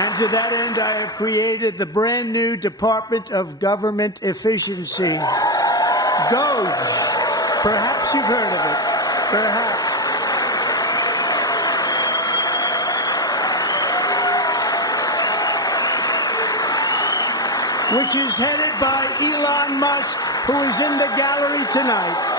And to that end, I have created the brand new Department of Government Efficiency, DOGE. Perhaps you've heard of it. Perhaps. Which is headed by Elon Musk, who is in the gallery tonight.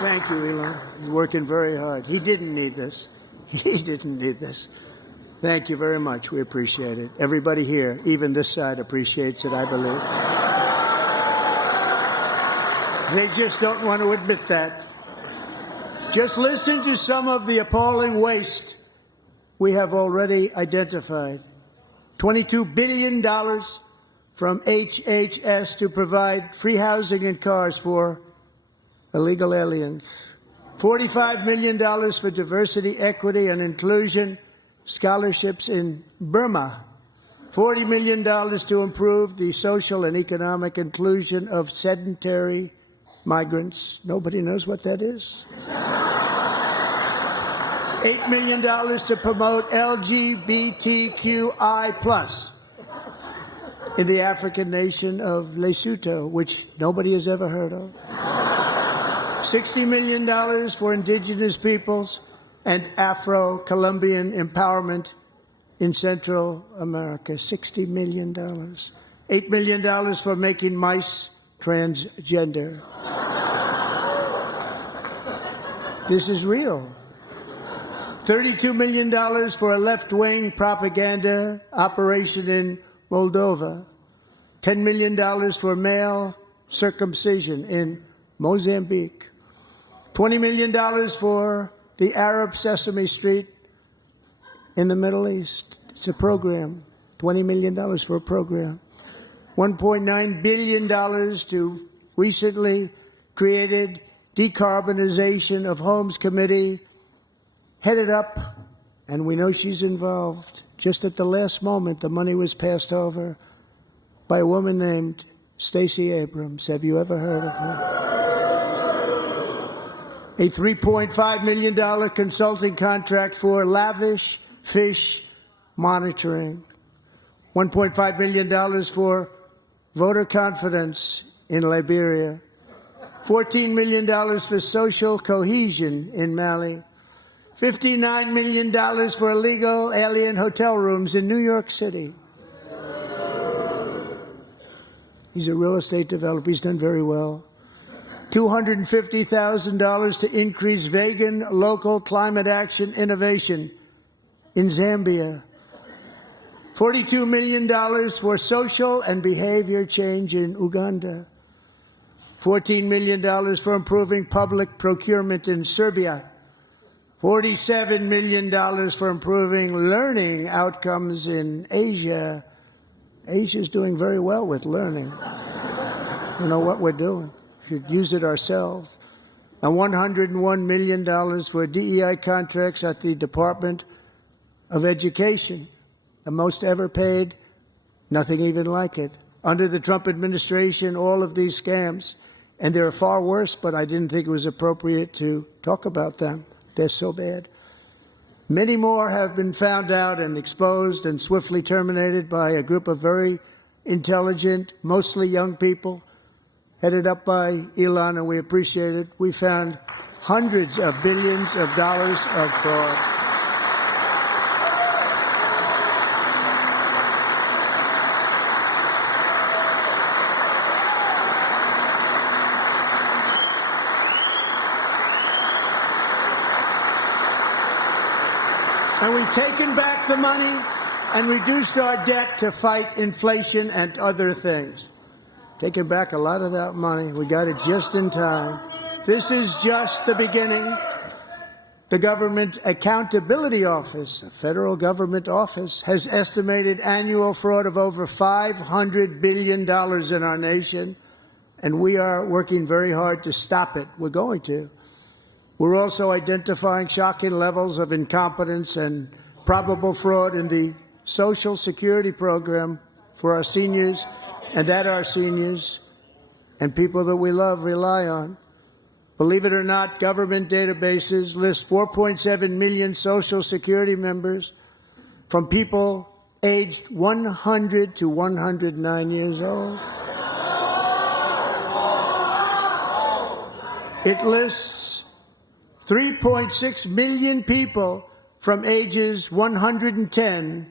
Thank you, Elon. He's working very hard. He didn't need this. He didn't need this. Thank you very much. We appreciate it. Everybody here, even this side, appreciates it, I believe. They just don't want to admit that. Just listen to some of the appalling waste we have already identified. $22 billion from HHS to provide free housing and cars for illegal aliens. $45 million for diversity, equity, and inclusion scholarships in Burma. $40 million to improve the social and economic inclusion of sedentary migrants. Nobody knows what that is. $8 million to promote LGBTQI+ in the African nation of Lesotho, which nobody has ever heard of. $60 million for indigenous peoples and Afro-Colombian empowerment in Central America. $60 million. $8 million for making mice transgender. This is real. $32 million for a left-wing propaganda operation in Moldova. $10 million for male circumcision in Mozambique. $20 million for the Arab Sesame Street in the Middle East. It's a program. $20 million for a program. $1.9 billion to recently created Decarbonization of Homes Committee, headed up, and we know she's involved. Just at the last moment, the money was passed over by a woman named Stacey Abrams. Have you ever heard of her? A $3.5 million consulting contract for lavish fish monitoring. $1.5 million for voter confidence in Liberia. $14 million for social cohesion in Mali. $59 million for illegal alien hotel rooms in New York City. He's a real estate developer. He's done very well. $250,000 to increase vegan local climate action innovation in Zambia. $42 million for social and behavior change in Uganda. $14 million for improving public procurement in Serbia. $47 million for improving learning outcomes in Asia. Asia's doing very well with learning. You know what we're doing. We should use it ourselves. And $101 million for DEI contracts at the Department of Education. The most ever paid, nothing even like it. Under the Trump administration, all of these scams, and they're far worse, but I didn't think it was appropriate to talk about them. They're so bad. Many more have been found out and exposed and swiftly terminated by a group of very intelligent, mostly young people, headed up by Elon, and we appreciate it. We found hundreds of billions of dollars of fraud. And we've taken back the money and reduced our debt to fight inflation and other things. Taken back a lot of that money. We got it just in time. This is just the beginning. The Government Accountability Office, a federal government office, has estimated annual fraud of over $500 billion in our nation, and we are working very hard to stop it. We're going to. We're also identifying shocking levels of incompetence and probable fraud in the Social Security program for our seniors, and that our seniors and people that we love rely on. Believe it or not, government databases list 4.7 million Social Security members from people aged 100 to 109 years old. It lists 3.6 million people from ages 110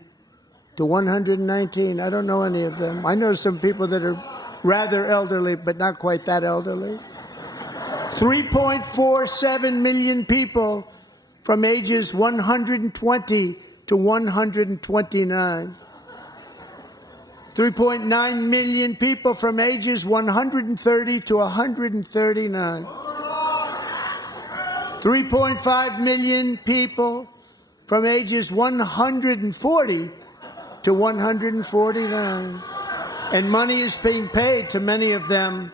to 119. I don't know any of them. I know some people that are rather elderly, but not quite that elderly. 3.47 million people from ages 120 to 129. 3.9 million people from ages 130 to 139. 3.5 million people from ages 140 to 149. And money is being paid to many of them,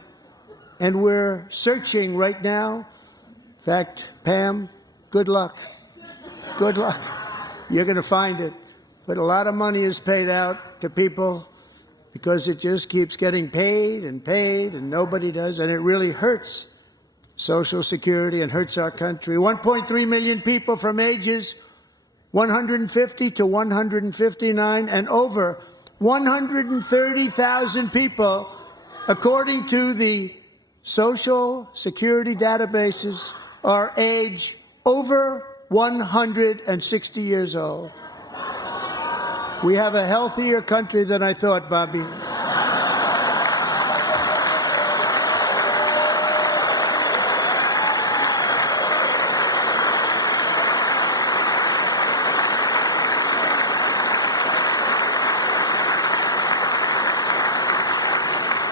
and we're searching right now. In fact, Pam, good luck. Good luck. You're going to find it. But a lot of money is paid out to people because it just keeps getting paid, and nobody does, and it really hurts Social Security and hurts our country. 1.3 million people from ages 150 to 159, and over 130,000 people, according to the Social Security databases, are age over 160 years old. We have a healthier country than I thought, Bobby.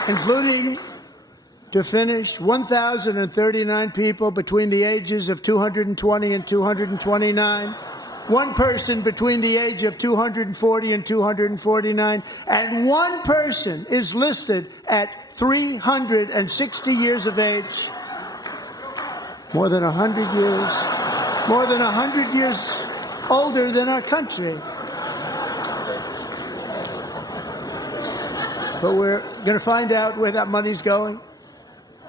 Including, to finish, 1,039 people between the ages of 220 and 229, one person between the age of 240 and 249, and one person is listed at 360 years of age. More than 100 years older than our country. But we're going to find out where that money's going,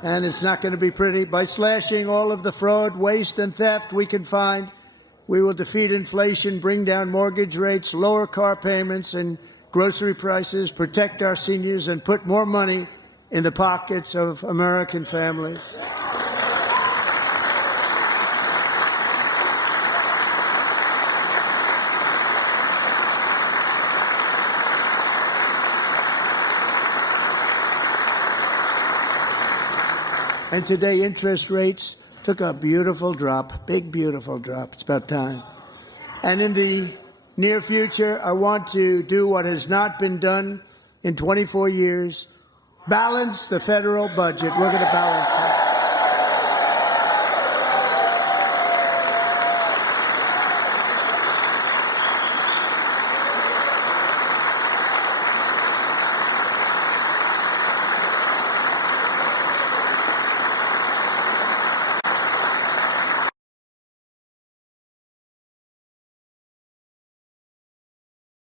and it's not going to be pretty. By slashing all of the fraud, waste, and theft we can find, we will defeat inflation, bring down mortgage rates, lower car payments and grocery prices, protect our seniors, and put more money in the pockets of American families. And today, interest rates took a beautiful drop, big, beautiful drop. It's about time. And in the near future, I want to do what has not been done in 24 years, balance the federal budget. We're going to balance it.